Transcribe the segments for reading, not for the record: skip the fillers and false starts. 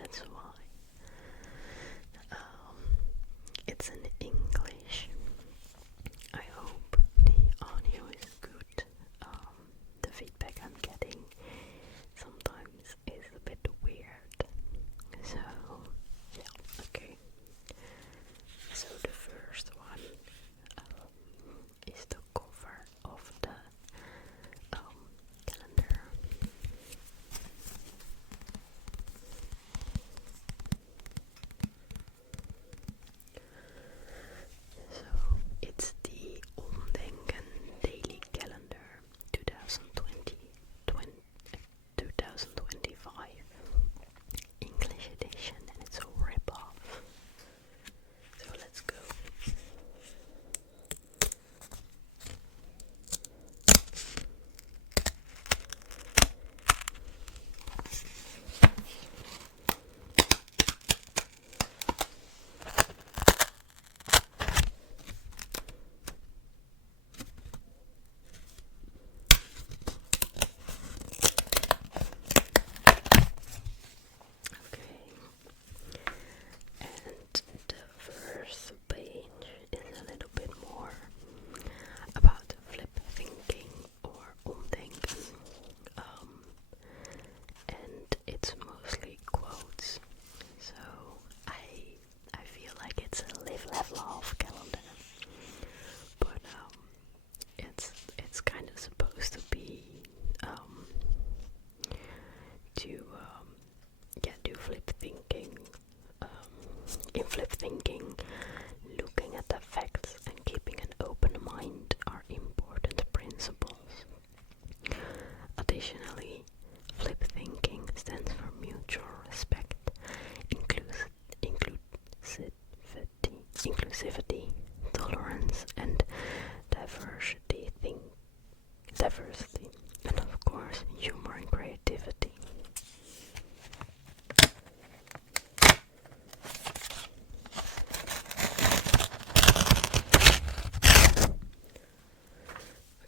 that's why. It's in English. I hope the audio is good. The feedback I'm getting sometimes is a bit weird. So, yeah, okay. So the first one is the cover of the calendar. So it's the Omdenken Daily Calendar 2025 English edition, and it's a rip-off. So let's go. And the first page is a little bit more about flip thinking or omdenken, and it's mostly quotes. So I feel like it's a live, laugh, love calendar, but it's kind of supposed to be do flip thinking. In flip thinking, looking at the facts and keeping an open mind are important principles. Additionally, flip thinking stands for mutual respect, inclusivity, tolerance, and diversity, and of course, humor and creativity.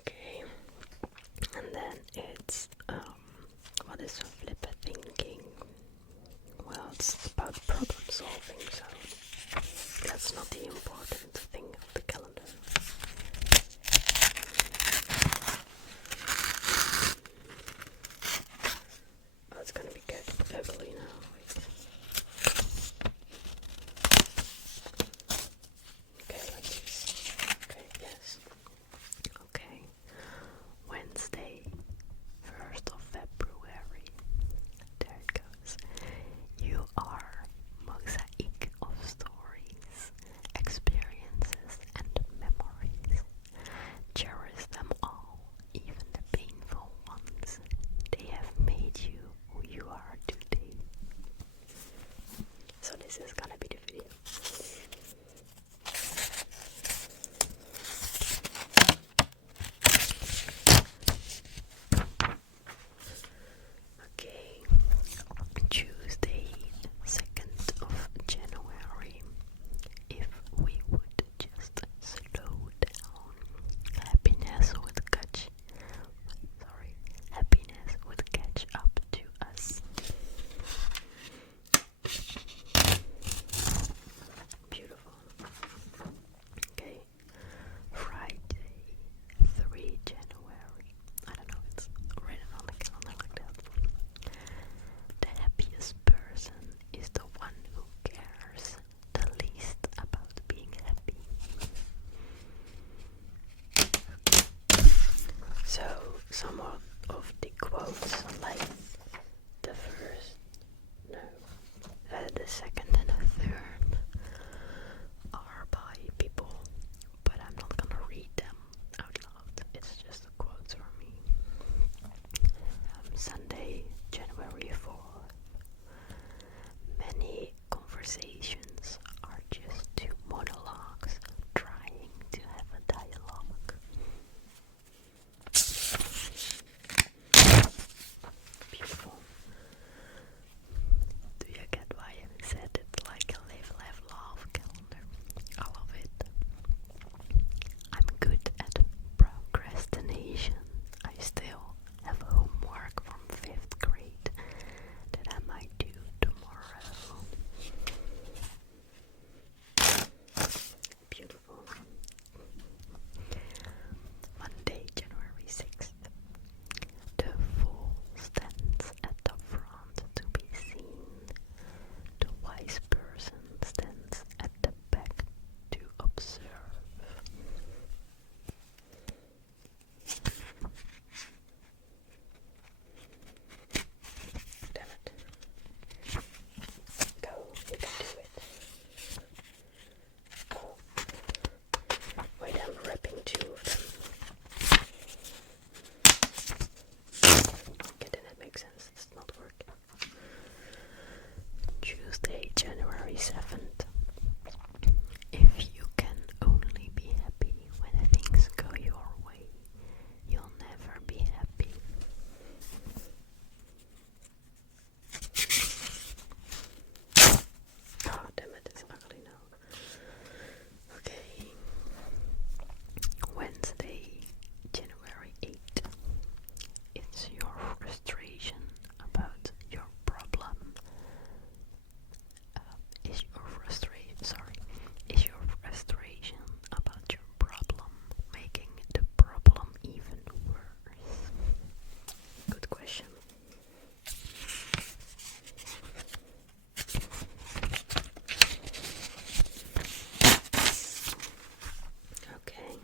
Okay, and then it's what is flip thinking? Well, it's about problem solving, so that's not the important thing of the calendar. Oh, it's gonna be good. Ugly now. Wait. Okay, like this. Okay, yes. Okay. Wednesday, 1st of February. There it goes. You are mosaic of stories, experiences, and memories. Cherish them all, even the painful ones. They have made you who you are today. So this is gonna be the video. Okay, Tuesday, 2nd of January. If we would just slow down, happiness would catch up to us. Tuesday, January 7th. If you can only be happy when things go your way, you'll never be happy. Oh, damn it, it's ugly now. Okay. Wednesday, January 8th. It's your frustration about your problem. Is your frustration about your problem making the problem even worse? Good question. Okay.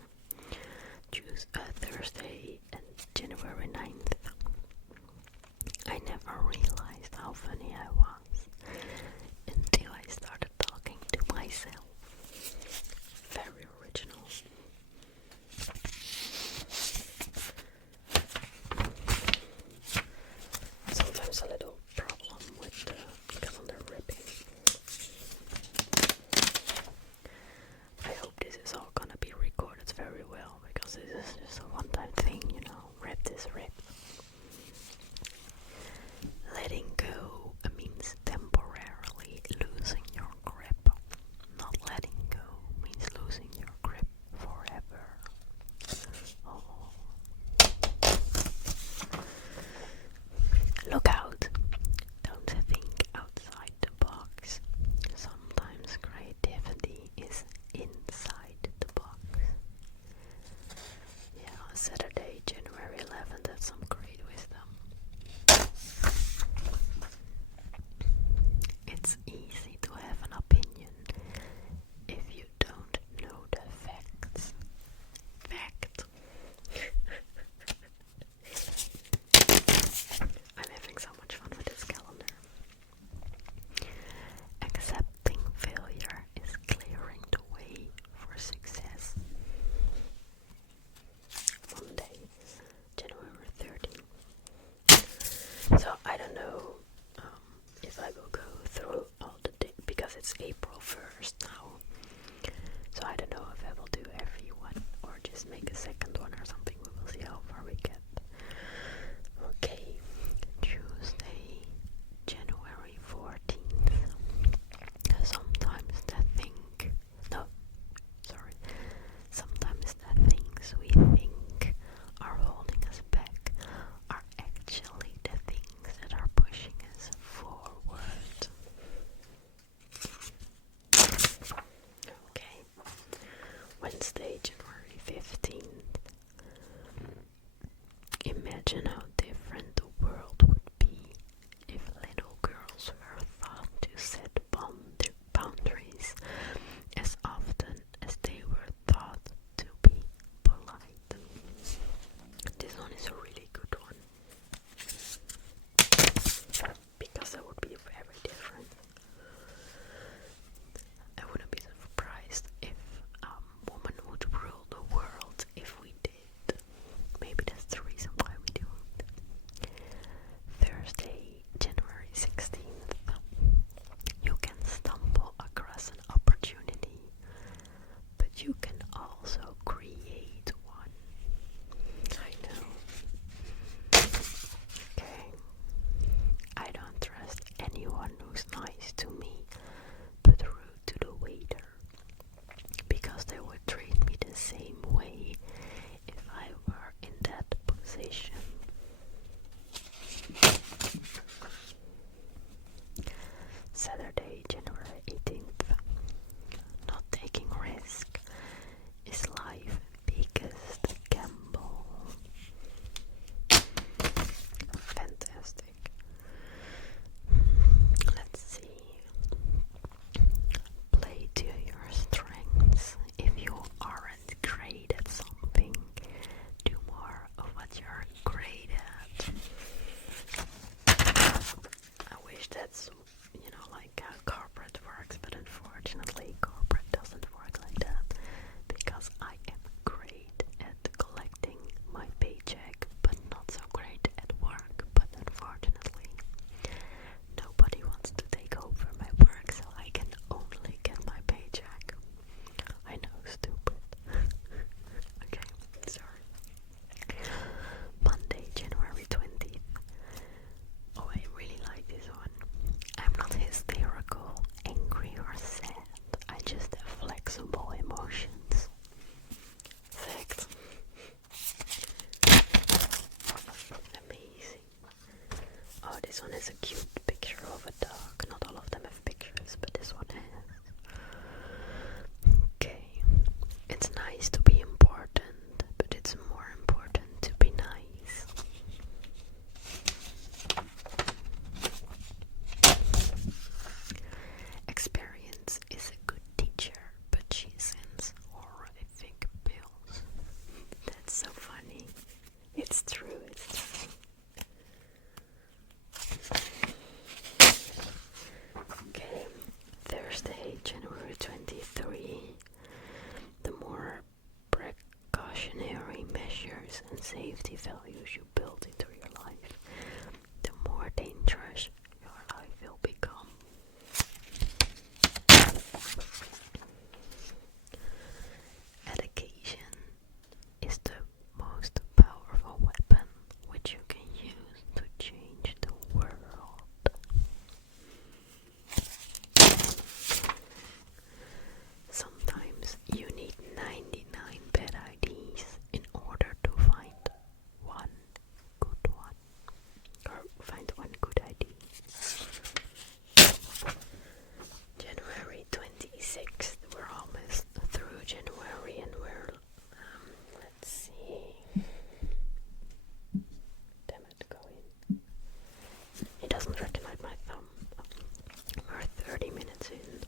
Thursday and January 9th. I never realized how funny I was until I started talking to myself. Very original. Sometimes a little problem with the calendar ripping. I hope this is all gonna be recorded very well, because this is just a one-time thing, you know. Rip this rip. Letting go means temporarily losing your grip. Not letting go means losing your grip forever. Oh. Look out. Don't think outside the box. Sometimes creativity is inside the box. Yeah, Saturday, January 11th, that's some great wisdom. It's easy to have an opinion if you don't know the facts. Fact. I'm having so much fun with this calendar. Accepting failure is clearing the way for success. Monday, January 13th. So I don't know if I will go through all the days, because it's April 1st now. So I don't know if I will do every one or just make a second one or something. We will see how far we get. Okay, Tuesday, January 14th. Sometimes the things we think are holding us back are actually the things that are pushing us forward. Okay, Wednesday, January 15th. Imagine how different the world would be if little girls were taught to set boundaries as often as they were taught to be polite. This one is a really good one, because that would be very different. I wouldn't be surprised if women would rule the world if we did. Maybe that's the reason why we do it. Thursday, January 16th. You can stumble across an opportunity, but you can also create one. I know. Okay. I don't trust anyone who's nice to me but rude to the waiter, because they would treat me the same way if I were in that position. Saturday, January 18th. Not taking risk is life's biggest gamble. Fantastic. Let's see. Play to your strengths. If you aren't great at something, do more of what you're great at. I wish that's, like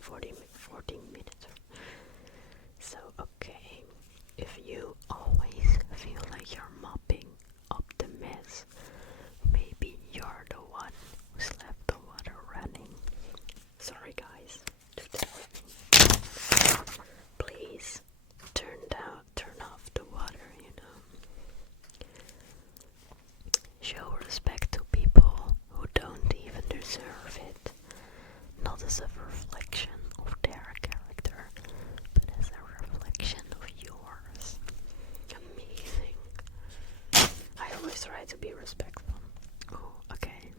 14 minutes. So, okay, if you always feel like you're mopping up the mess, maybe you're the one who's left the water running. Sorry guys to tell you. Please turn off the water, Show respect to people who don't even deserve it. Not as a reflection of their character, but as a reflection of yours. Amazing. I always try to be respectful. Oh, okay.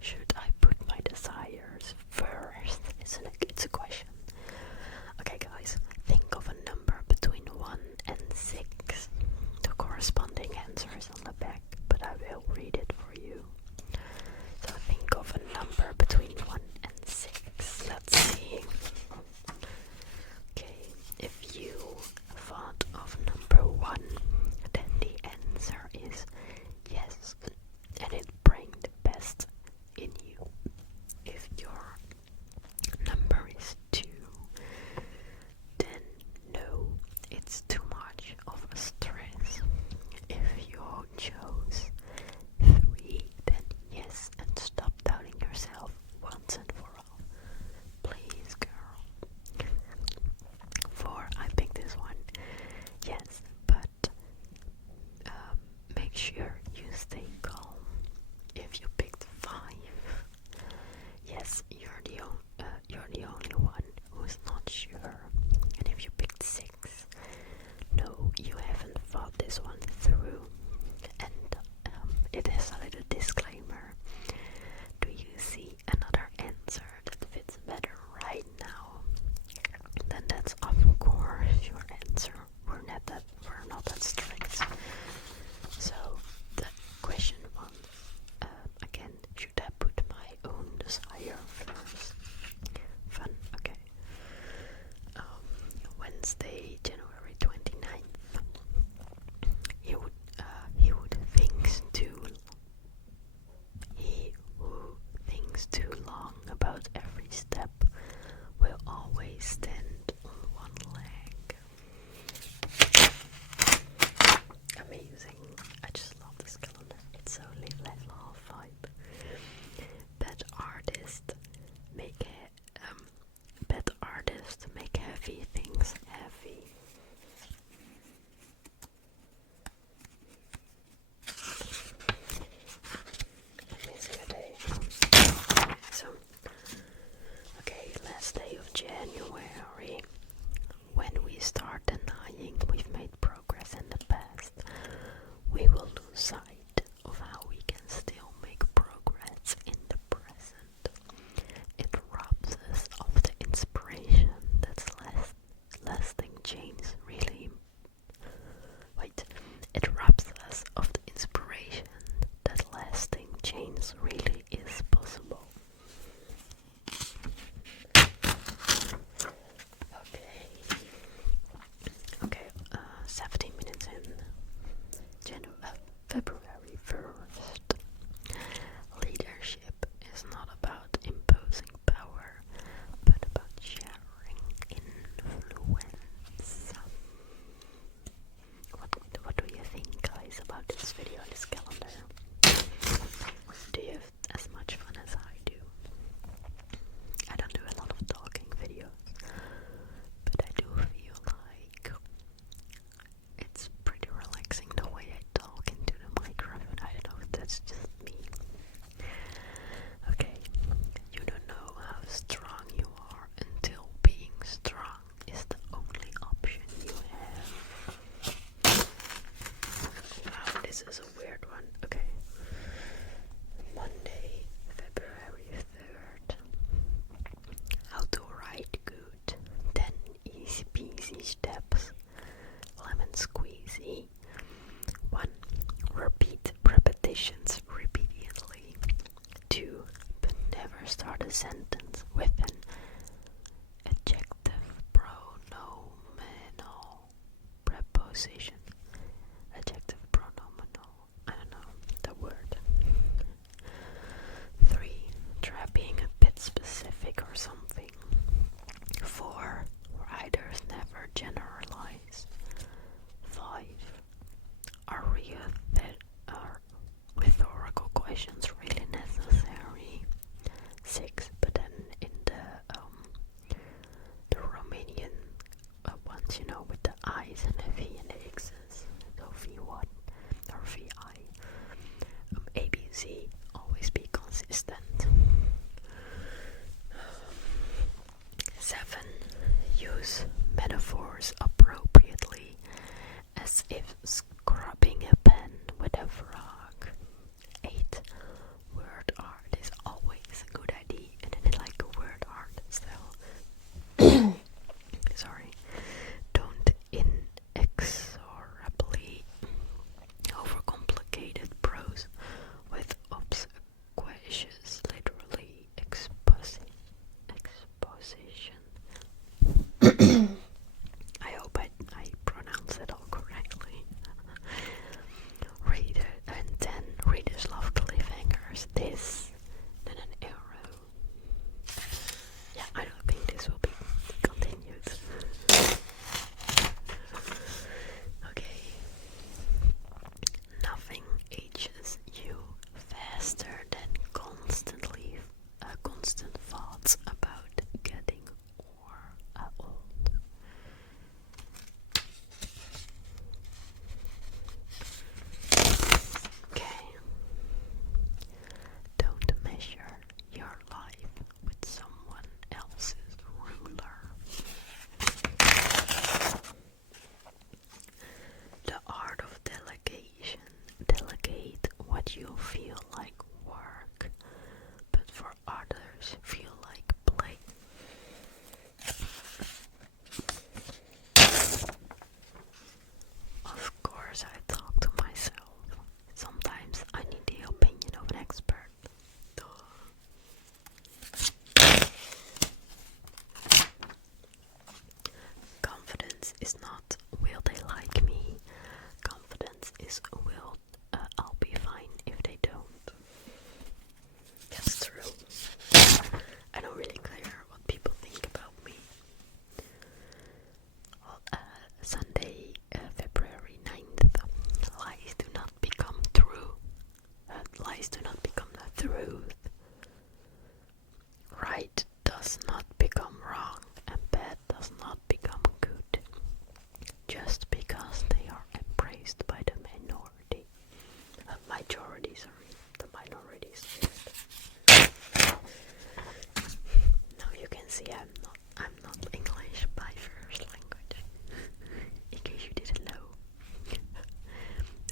Should I put my desires first? It's a question. Okay guys, think of a number between 1 and 6. The corresponding answer is on the back, but I will read it for you. So think of a number between 1 and 6. Let's see. Okay, if you thought of number 1, then the answer is yes, and it brings the best in you. If your number is 2, then no, it's too much of a stress. If you chose 3, then yes, and stop doubting yourself once and for all. Please, girl. 4, I picked this one. Yes, but make sure you stay calm. If you picked 5, yes, you're the only one who's not sure. And if you picked 6, no, you haven't thought this one through. And it has a little disclaimer. Do you see another answer that fits better right now? Then that's of course your answer. We're not that strict. So the question was, again, should I put my own desire first? Fun, okay. Wednesday, January 29th. He who thinks too long about every step will always stand on one leg. Amazing. I just love this calendar. It's so little vibe. Bad artists make heavy things heavy. Amazing a day. So, okay, last day of January. When we start denying we've made progress in the past, we will lose sight of how we can still make progress in the present. It robs us of the inspiration that's lasting change really. It robs us of the inspiration that lasting change really is possible. Okay, 17 minutes in. February 1st. Leadership is not about imposing power, but about sharing influence. What do you think, guys, about this video and this calendar? Do you have as much fun as I do? I don't do a lot of talking videos, but I do feel like it's pretty relaxing the way I talk into the microphone. I don't know if that's just me. Okay, you don't know how strong you are until being strong is the only option you have. Wow, this is a weird one. Okay. Monday, February 3rd. How to write good. 10 easy peasy steps. Lemon squeezy. 1. Repeat repetitions repeatedly. 2. But never start a sentence with an adjective pronominal preposition. Adjective pronominal. I don't know the word. 3. Try being a bit specific or something. you know, with the I's and the V and the X's. So V1 or VI. ABC, always be consistent. 7. Use metaphors appropriately, as if scrubbing a pen with a frog. 8. Word art is always a good idea, and I like a word art, so sorry. Don't inexorably overcomplicated prose with obsequious, literally exposition. I hope I pronounced it all correctly. And 10. Readers love cliffhangers. This, then an arrow. Yeah, I don't think this will be continued. Okay. Nothing ages you faster than constant thoughts about getting old. Okay. Don't measure your life with someone else's ruler. The art of delegation. Delegate what you feel like work, but for others feel like play. Of course, I talk to myself. Sometimes I need the opinion of an expert. Confidence is not will they like me. Confidence is will I'll be fine if they don't. That's true. I don't really care what people think about me. Well, Sunday, February 9th. Lies do not become true. Lies do not become the truth. Right does not become wrong, and bad does not become good, just because they are embraced by the majority, the minorities. Now you can see I'm not English by first language, in case you didn't know.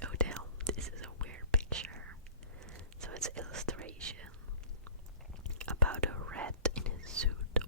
Oh damn, this is a weird picture. So it's illustration about a rat in a suit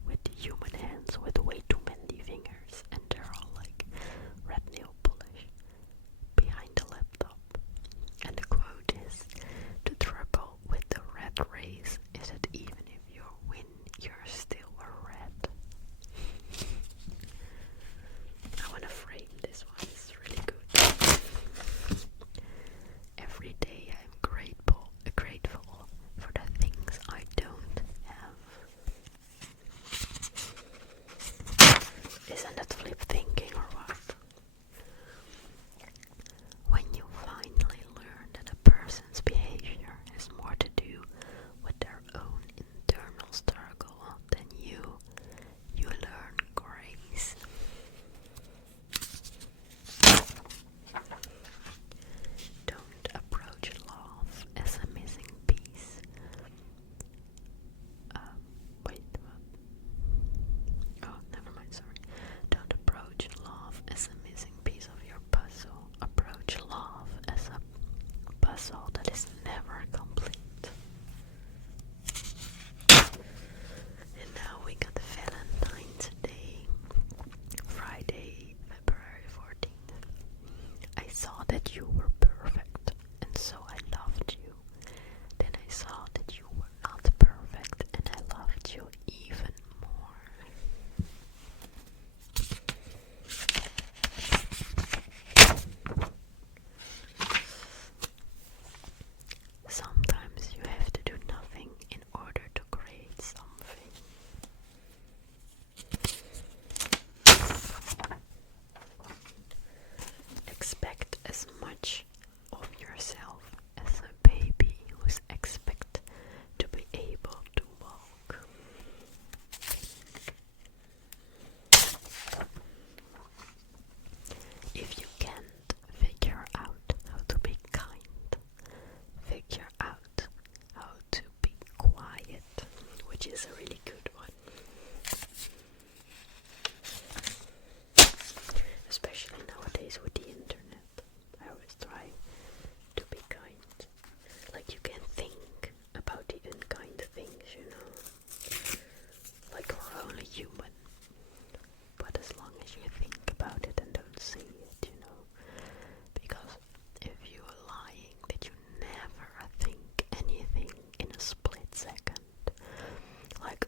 which is a really good one. Especially nowadays with the internet. I always try to be kind. Like you can think about the unkind things, you know. Like we're only human. But as long as you think about it and don't see it, you know. Because if you are lying that you never think anything in a split second, like,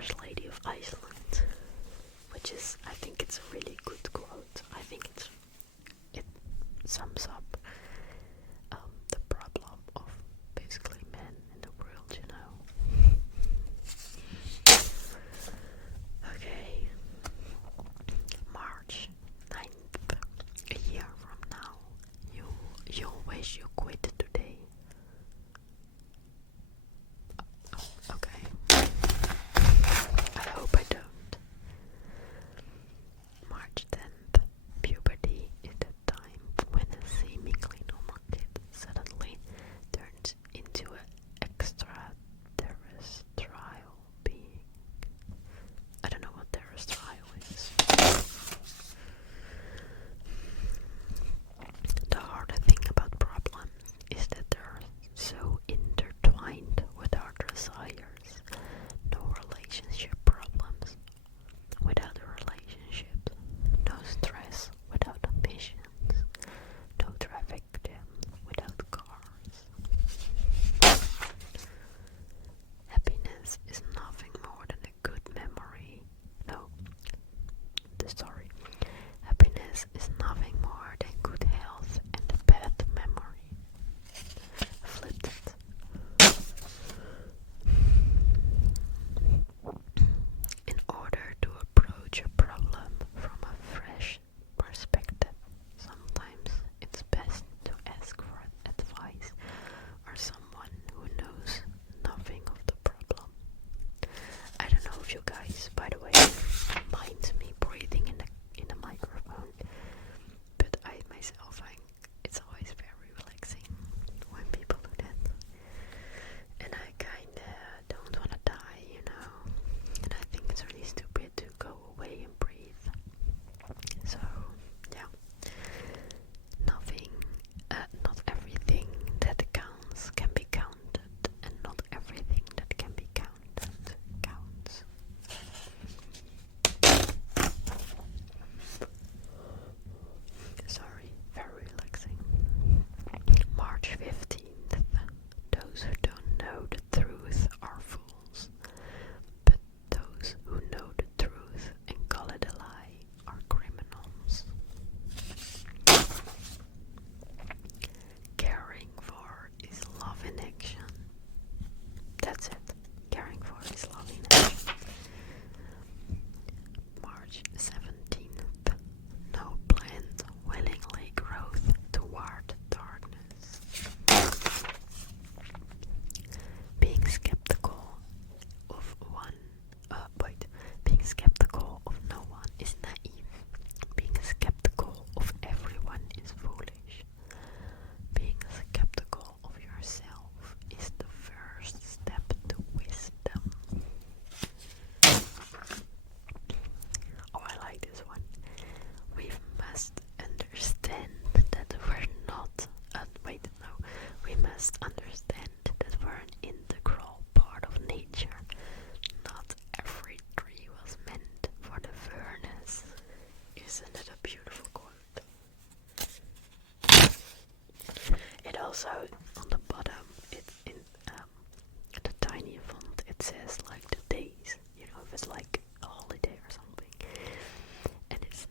First Lady of Iceland, which is, I think it's a really good quote. I think it sums up the problem of basically men in the world, you know. Okay, March 9th, a year from now, you'll wish you quit today. Okay, I hope I don't. March 10th, puberty is the time when a seemingly normal kid suddenly turns into an extraterrestrial being. I don't know what terrestrial is. The harder thing about problems is that they're so intertwined with our desires. No relationship problems without a relationship. No stress without ambitions. No traffic jam without cars. Happiness is nothing more than a good memory. No, sorry. Happiness is nothing more than good health and a bad memory. Flipped it. In order to approach a problem from a fresh perspective, sometimes it's best to ask for advice or someone who knows nothing of the problem. I don't know if you guys, by the way, mind me breathing in the microphone, but I myself think it's always very relaxing when people do that. And I kinda don't wanna die, you know. And I think it's really stupid to go away and breathe. So yeah, not everything that counts can be counted, and not everything that can be counted counts. Sorry, very relaxing. March 15th. Those who don't know the truth are fools, but those who know the truth and call it a lie are criminals. Caring for is love in action. That's it. Caring for is love in action. March 17th. No plant willingly grows toward darkness. Being skeptical being skeptical of no one is naive. Being skeptical of everyone is foolish. Being skeptical of yourself is the first step to wisdom. Oh, I like this one. We must understand that we're not. We must understand that we're an integral part of nature. Not every tree was meant for the furnace. Isn't it a beautiful quote? It also, on the bottom, it's in the tiny font, it says like the days, you know, if it's like a holiday or something. And it's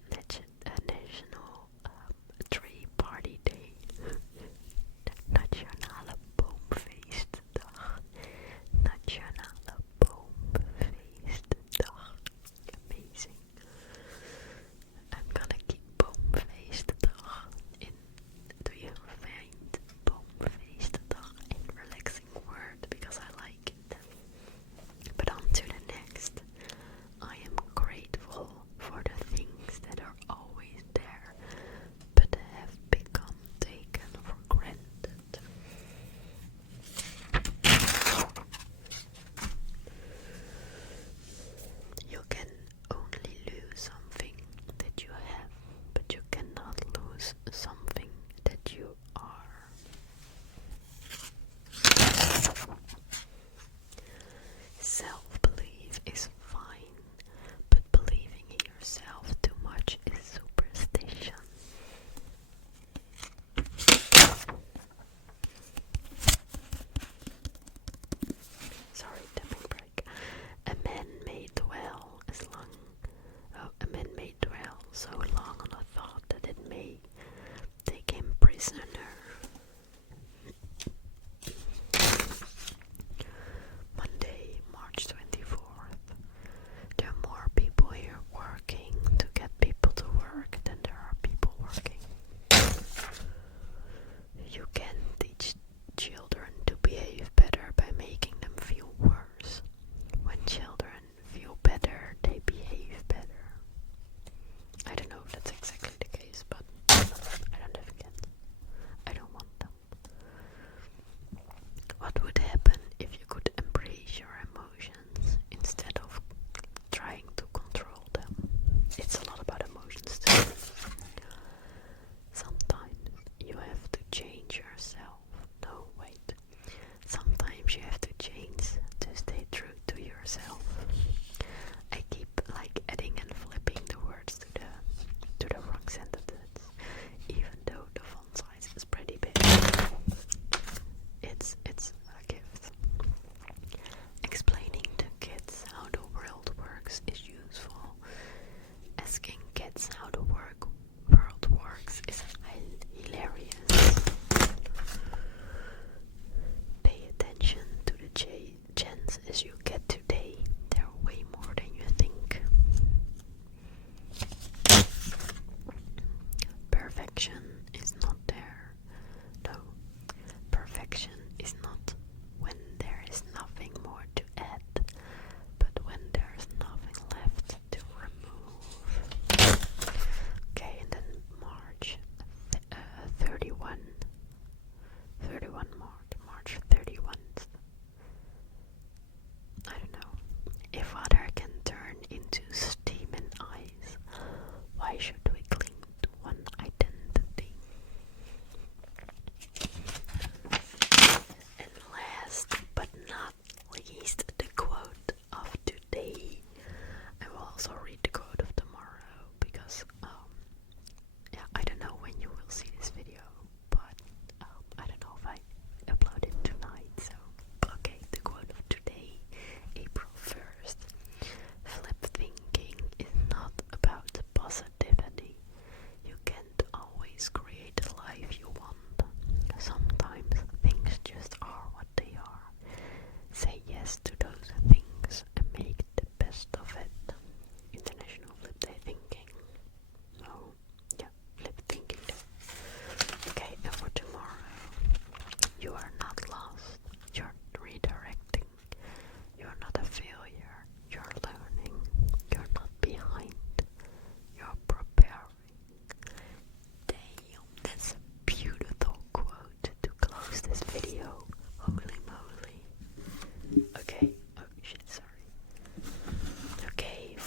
National Tree Party Day. Nationale Boomfeestdag. Nationale Boomfeestdag. Amazing. I'm gonna keep Boomfeestdag in. Do you find Boomfeestdag?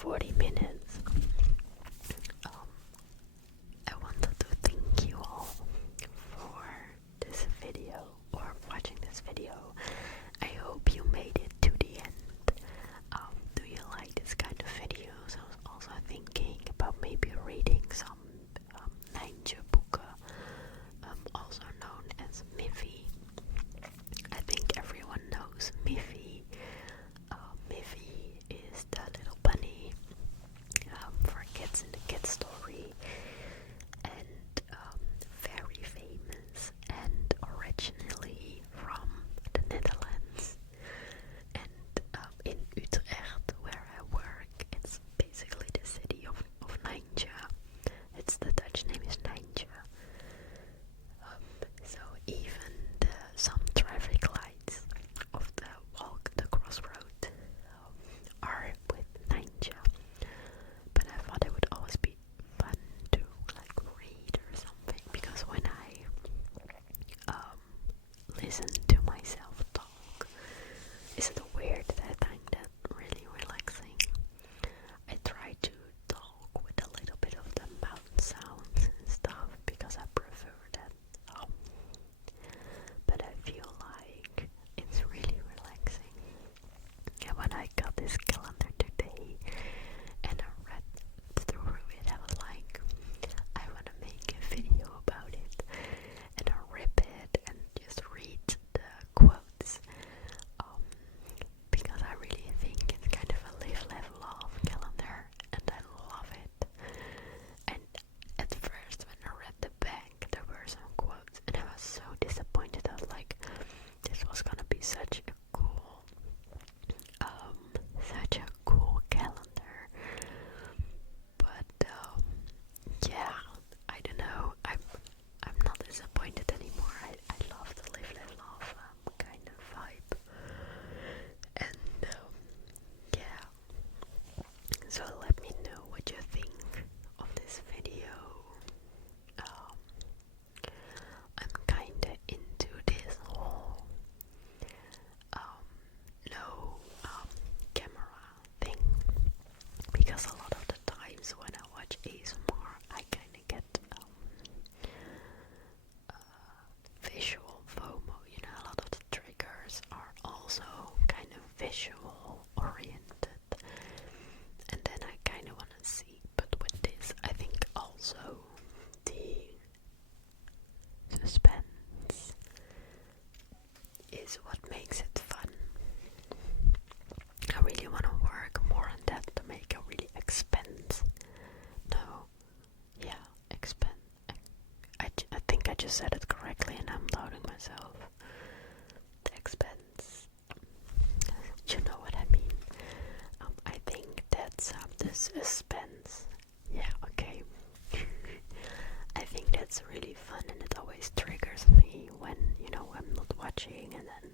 40 minutes. I wanted to thank you all for this video or watching this video. I hope you made it to the end. Do you like this kind of videos? I was also thinking about maybe reading some Ninja boeken, also known as Miffy. I think everyone knows Miffy. Miffy is the little bunny for kids in the kids story, and very famous and originally from the Netherlands. And in Utrecht, where I work, it's basically the city of Ninja. The Dutch name is Ninja. So even some traffic lights of the crossroad are with Ninja. But I thought it would always be fun to like read or something, because when I listen to myself talk, is it weird that I find that really relaxing? I try to talk with a little bit of the mouth sounds and stuff because I prefer that. But I feel like it's really relaxing. And when I got this calendar today and I read through it, I was like, I want to make a video about it, and I rip it and just read the quotes, because I really think it's kind of a level off calendar and I love it. And at first when I read the back, there were some quotes and I was so disappointed. I was like, this was gonna be such a cool calendar. But yeah, I don't know. I'm not disappointed anymore. I love the live let love kind of vibe. And yeah. So let me know what you think of this video. I'm kinda into this whole no camera thing, because a lot of the times when I watch ASMR I kinda get visual FOMO, you know, a lot of the triggers are also kind of visual oriented, and then I kind of want to see. But with this, I think also the suspense is what makes it fun. I really want to work more on that to make a really I think I just said it correctly and I'm doubting myself. The expense. You know what I mean. I think that's the suspense. Yeah, okay. I think that's really fun and it always triggers me when, you know, I'm not watching and then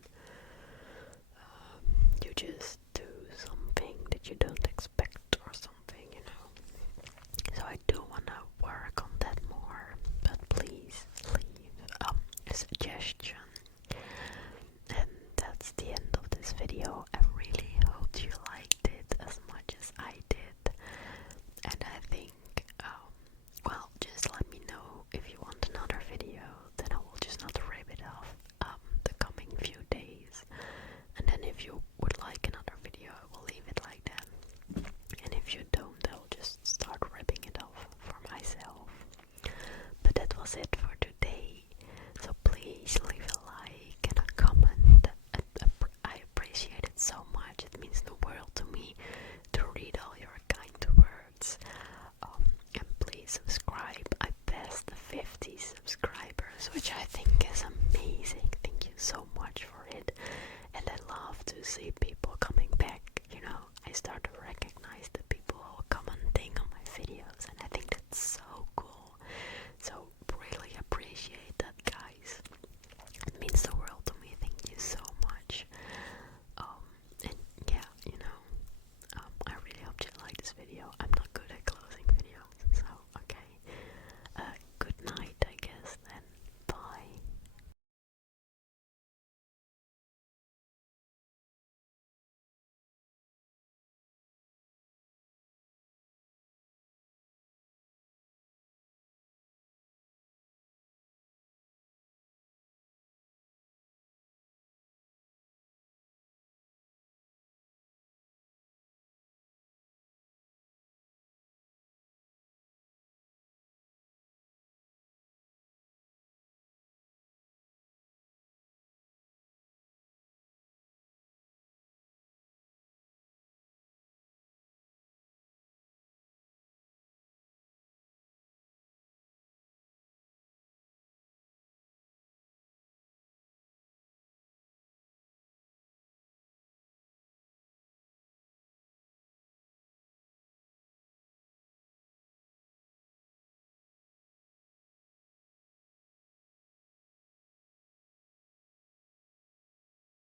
you just do something that you don't expect or something, you know. So I do want to work on that more, but please leave a suggestion. And that's the end of this video. I really hope you liked it as much as I did. And I think, well, just let me know if you want another video, then I will just not rip it off the coming few days. And then if you would like another video, I will leave it like that. And if you don't, I'll just start ripping it off for myself. But that was it for today. So please leave a like and a comment. I appreciate it so much. It means the world to me to read all your kind words. And please subscribe. I passed the 50 subscribers, which I